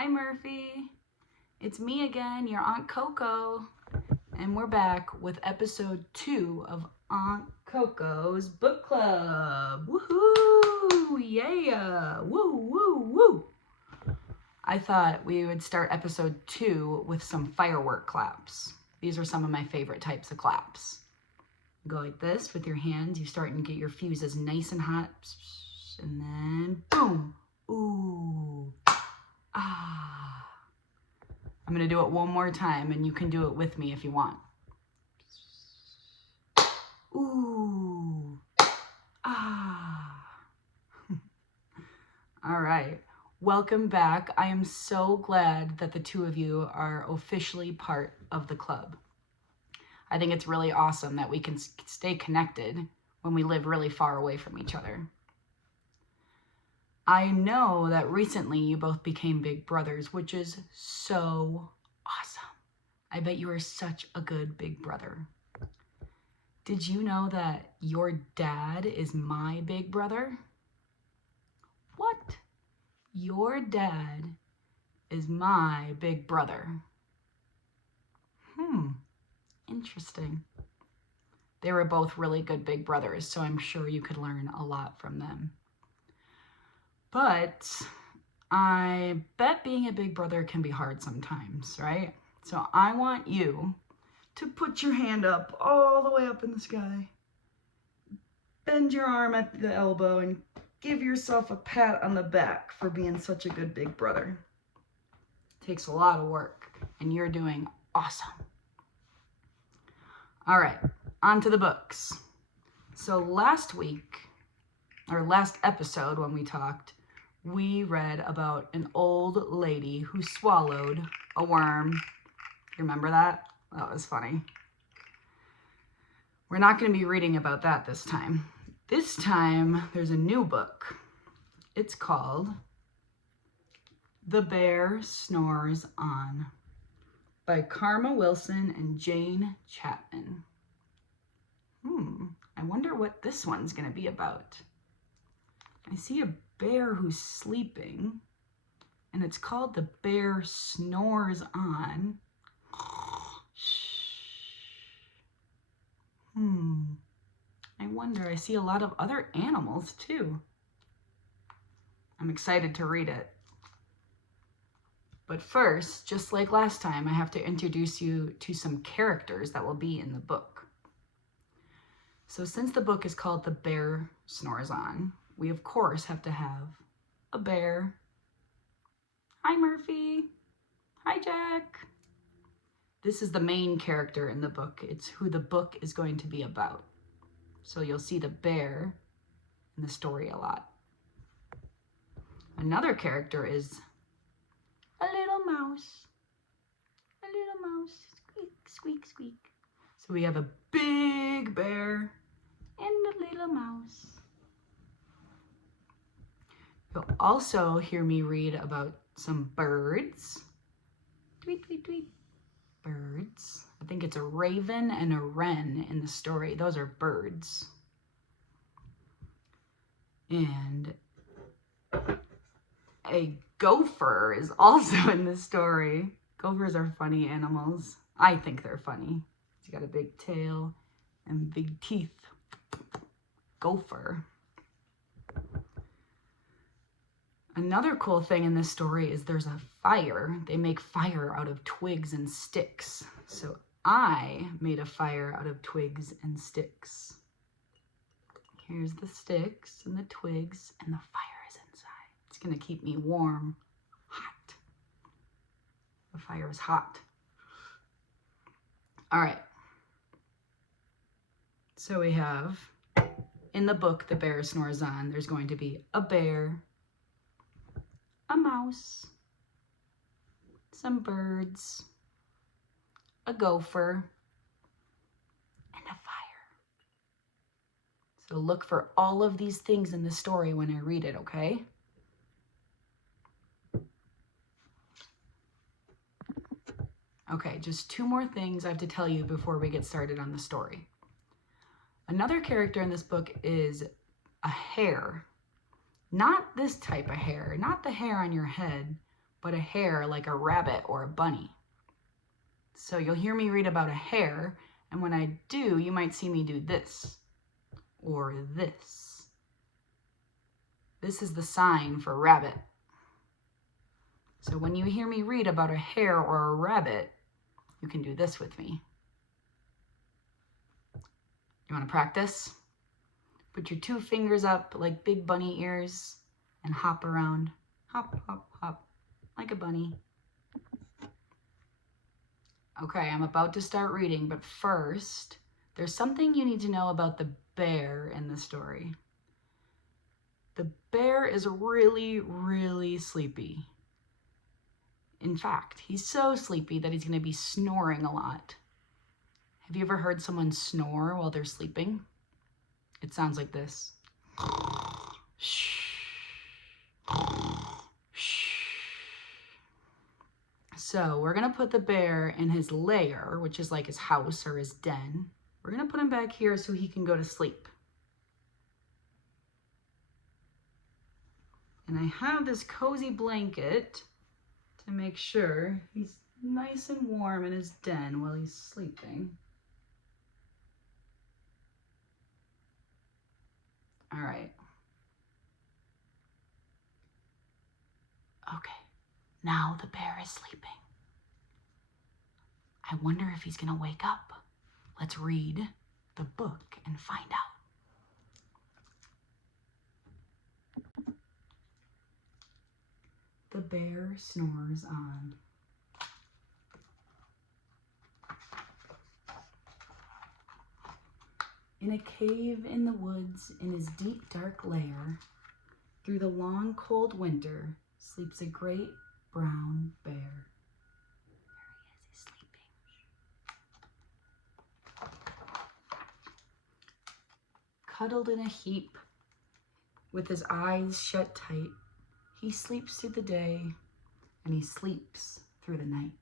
Hi, Murphy. It's me again, your Aunt Coco. And we're back with episode 2 of Aunt Coco's Book Club. Woohoo! Yeah! Woo, woo, woo! I thought we would start episode 2 with some firework claps. These are some of my favorite types of claps. You go like this with your hands. You start and get your fuses nice and hot. And then boom! Ooh! Ah! I'm going to do it one more time, and you can do it with me if you want. Ooh. Ah. All right. Welcome back. I am so glad that the two of you are officially part of the club. I think it's really awesome that we can stay connected when we live really far away from each other. I know that recently you both became big brothers, which is so awesome. I bet you are such a good big brother. Did you know that your dad is my big brother? What? Your dad is my big brother. Interesting. They were both really good big brothers, so I'm sure you could learn a lot from them. But I bet being a big brother can be hard sometimes, right? So I want you to put your hand up all the way up in the sky. Bend your arm at the elbow and give yourself a pat on the back for being such a good big brother. It takes a lot of work, and you're doing awesome. All right, on to the books. So last episode when we talked, we read about an old lady who swallowed a worm. You remember that? That was funny. We're not going to be reading about that this time. This time, there's a new book. It's called The Bear Snores On by Karma Wilson and Jane Chapman. I wonder what this one's going to be about. I see a bear who's sleeping, and it's called The Bear Snores On. I wonder, I see a lot of other animals too. I'm excited to read it. But first, just like last time, I have to introduce you to some characters that will be in the book. So since the book is called The Bear Snores On, we of course have to have a bear. Hi, Murphy. Hi, Jack. This is the main character in the book. It's who the book is going to be about. So you'll see the bear in the story a lot. Another character is a little mouse. A little mouse. Squeak, squeak, squeak. So we have a big bear and a little mouse. You'll also hear me read about some birds. Tweet, tweet, tweet. Birds. I think it's a raven and a wren in the story. Those are birds. And a gopher is also in the story. Gophers are funny animals. I think they're funny. He's got a big tail and big teeth. Gopher. Another cool thing in this story is there's a fire. They make fire out of twigs and sticks. So I made a fire out of twigs and sticks. Here's the sticks and the twigs, and the fire is inside. It's going to keep me warm, hot. The fire is hot. All right. So we have, in the book, The Bear Snores On, there's going to be a bear, a mouse, some birds, a gopher, and a fire. So look for all of these things in the story when I read it, okay? Okay, just 2 more things I have to tell you before we get started on the story. Another character in this book is a hare. Not this type of hair, not the hair on your head, but a hare like a rabbit or a bunny. So you'll hear me read about a hare, and when I do, you might see me do this or this. This is the sign for rabbit. So when you hear me read about a hare or a rabbit, you can do this with me. You want to practice? Put your 2 fingers up like big bunny ears and hop around. Hop, hop, hop, like a bunny. Okay, I'm about to start reading, but first, there's something you need to know about the bear in the story. The bear is really, really sleepy. In fact, he's so sleepy that he's going to be snoring a lot. Have you ever heard someone snore while they're sleeping? It sounds like this. So we're going to put the bear in his lair, which is like his house or his den. We're going to put him back here so he can go to sleep. And I have this cozy blanket to make sure he's nice and warm in his den while he's sleeping. All right. Okay, now the bear is sleeping. I wonder if he's gonna wake up. Let's read the book and find out. The bear snores on. In a cave in the woods, in his deep dark lair, through the long cold winter, sleeps a great brown bear. There he is, he's sleeping. Cuddled in a heap, with his eyes shut tight, he sleeps through the day, and he sleeps through the night.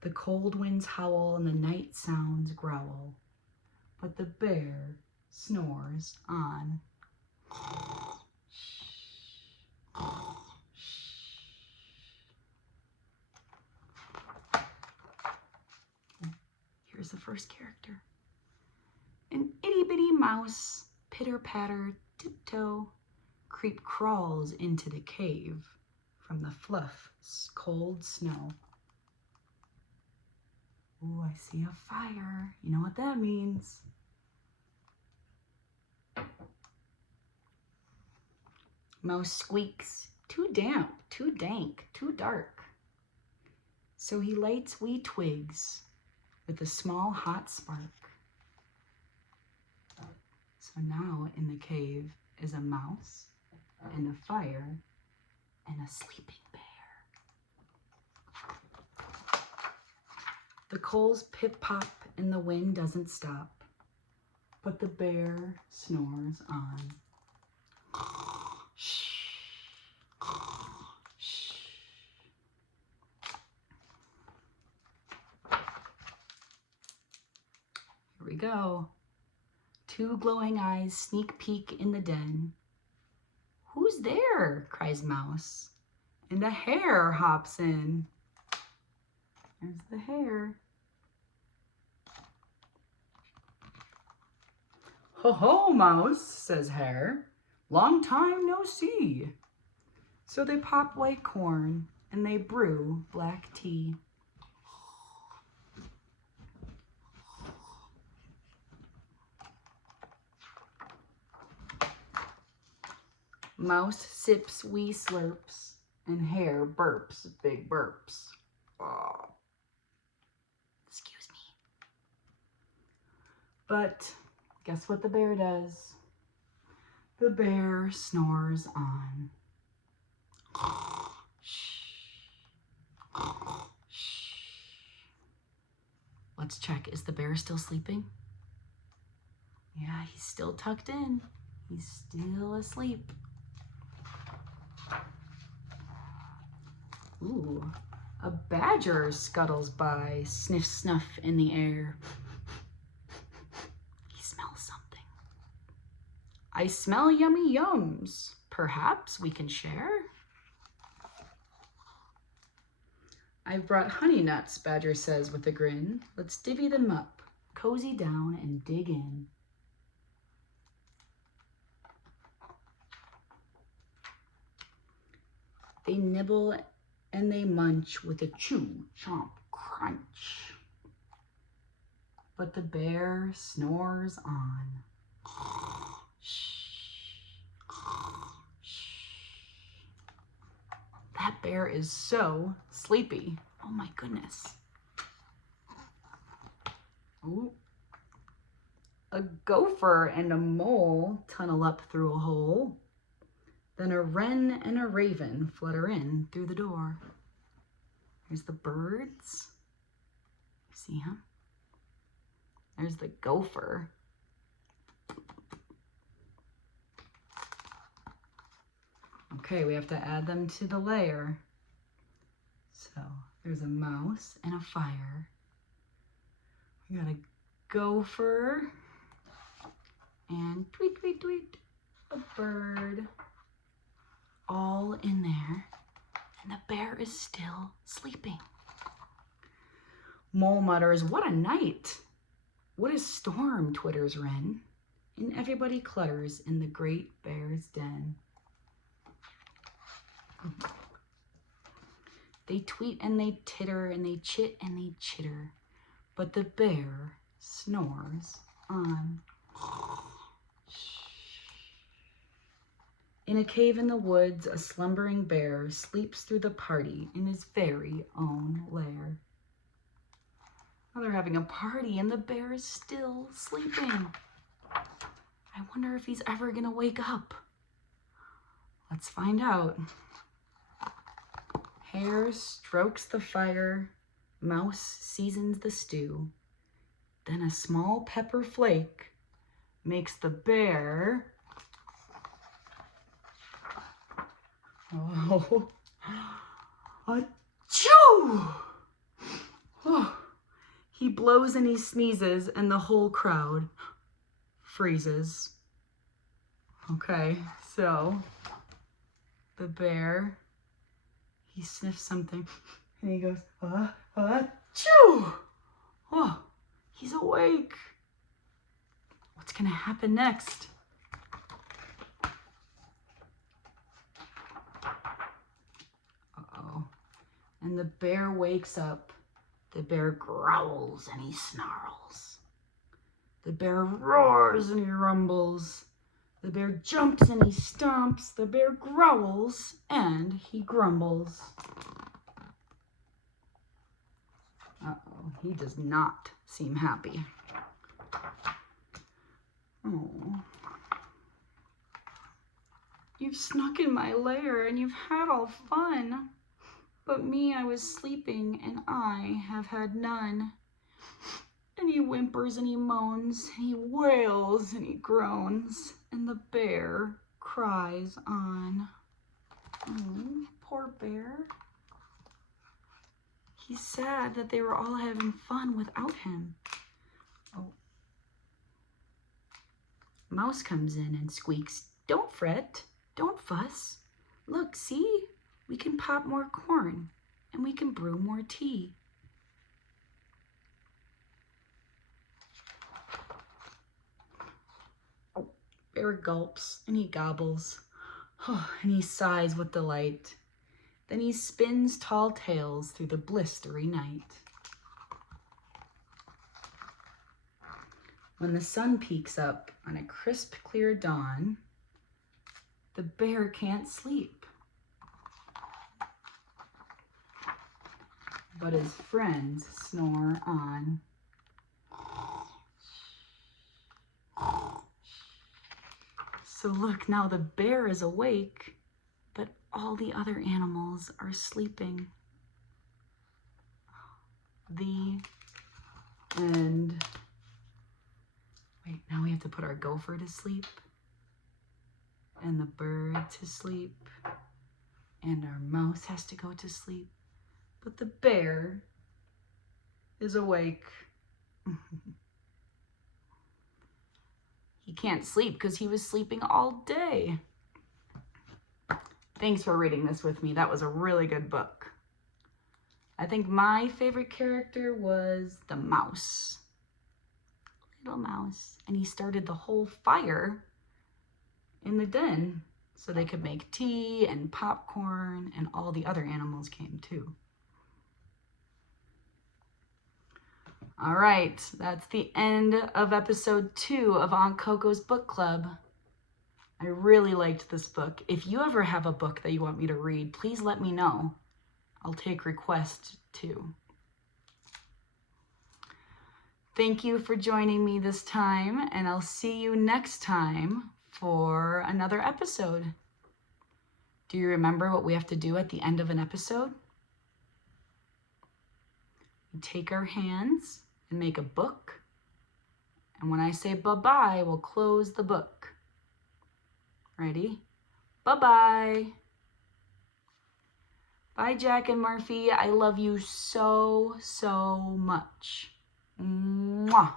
The cold winds howl and the night sounds growl, but the bear snores on. Here's the first character. An itty-bitty mouse, pitter-patter, tiptoe, creep crawls into the cave from the fluff, cold snow. Ooh, I see a fire. You know what that means. Mouse squeaks, too damp, too dank, too dark. So he lights wee twigs with a small hot spark. So now in the cave is a mouse and a fire and a sleeping bear. The coals pip-pop and the wind doesn't stop, but the bear snores on. Shh. Shh. Here we go. 2 glowing eyes sneak peek in the den. Who's there? Cries Mouse. And a hare hops in. There's the hare. Ho ho, Mouse, says Hare. Long time no see. So they pop white corn and they brew black tea. Mouse sips wee slurps and Hare burps big burps. Oh. Excuse me. But guess what the bear does? The bear snores on. Shh. Shh. Let's check. Is the bear still sleeping? Yeah, he's still tucked in. He's still asleep. Ooh, a badger scuttles by, sniff snuff in the air. He smells something. I smell yummy yums. Perhaps we can share? I've brought honey nuts, Badger says with a grin. Let's divvy them up, cozy down and dig in. They nibble and they munch with a chew, chomp, crunch. But the bear snores on. That bear is so sleepy. Oh my goodness. Ooh. A gopher and a mole tunnel up through a hole. Then a wren and a raven flutter in through the door. There's the birds. See him? There's the gopher. Okay, we have to add them to the layer. So there's a mouse and a fire. We got a gopher and tweet, tweet, tweet, a bird. All in there, and the bear is still sleeping. Mole mutters, "What a night! What a storm," twitters Wren, and everybody clutters in the great bear's den. They tweet and they titter and they chit and they chitter, but the bear snores on. In a cave in the woods, a slumbering bear sleeps through the party in his very own lair. Now they're having a party and the bear is still sleeping. I wonder if he's ever gonna wake up. Let's find out. Hare strokes the fire, mouse seasons the stew. Then a small pepper flake makes the bear... Oh, achoo! Oh, he blows and he sneezes and the whole crowd freezes. Okay, so the bear, he sniffs something and he goes, achoo! Oh, he's awake. What's gonna happen next? And the bear wakes up. The bear growls and he snarls. The bear roars and he rumbles. The bear jumps and he stomps. The bear growls and he grumbles. Uh-oh, he does not seem happy. Oh. You've snuck in my lair and you've had all fun. But me, I was sleeping, and I have had none. And he whimpers and he moans, and he wails and he groans, and the bear cries on. Oh, poor bear. He's sad that they were all having fun without him. Oh. Mouse comes in and squeaks, "Don't fret, don't fuss. Look, see? We can pop more corn, and we can brew more tea." Oh, bear gulps, and he gobbles, and he sighs with delight. Then he spins tall tales through the blistery night. When the sun peeks up on a crisp, clear dawn, the bear can't sleep. But his friends snore on. So look, now the bear is awake, but all the other animals are sleeping. The end. Wait, now we have to put our gopher to sleep, and the bird to sleep, and our mouse has to go to sleep. But the bear is awake. He can't sleep because he was sleeping all day. Thanks for reading this with me. That was a really good book. I think my favorite character was the mouse. Little mouse. And he started the whole fire in the den so they could make tea and popcorn, and all the other animals came too. All right, that's the end of episode 2 of Aunt Coco's Book Club. I really liked this book. If you ever have a book that you want me to read, please let me know. I'll take requests too. Thank you for joining me this time, and I'll see you next time for another episode. Do you remember what we have to do at the end of an episode? We take our hands and make a book, and when I say bye-bye, we'll close the book. Ready? Bye-bye. Bye, Jack and Murphy. I love you so, so much. Mwah.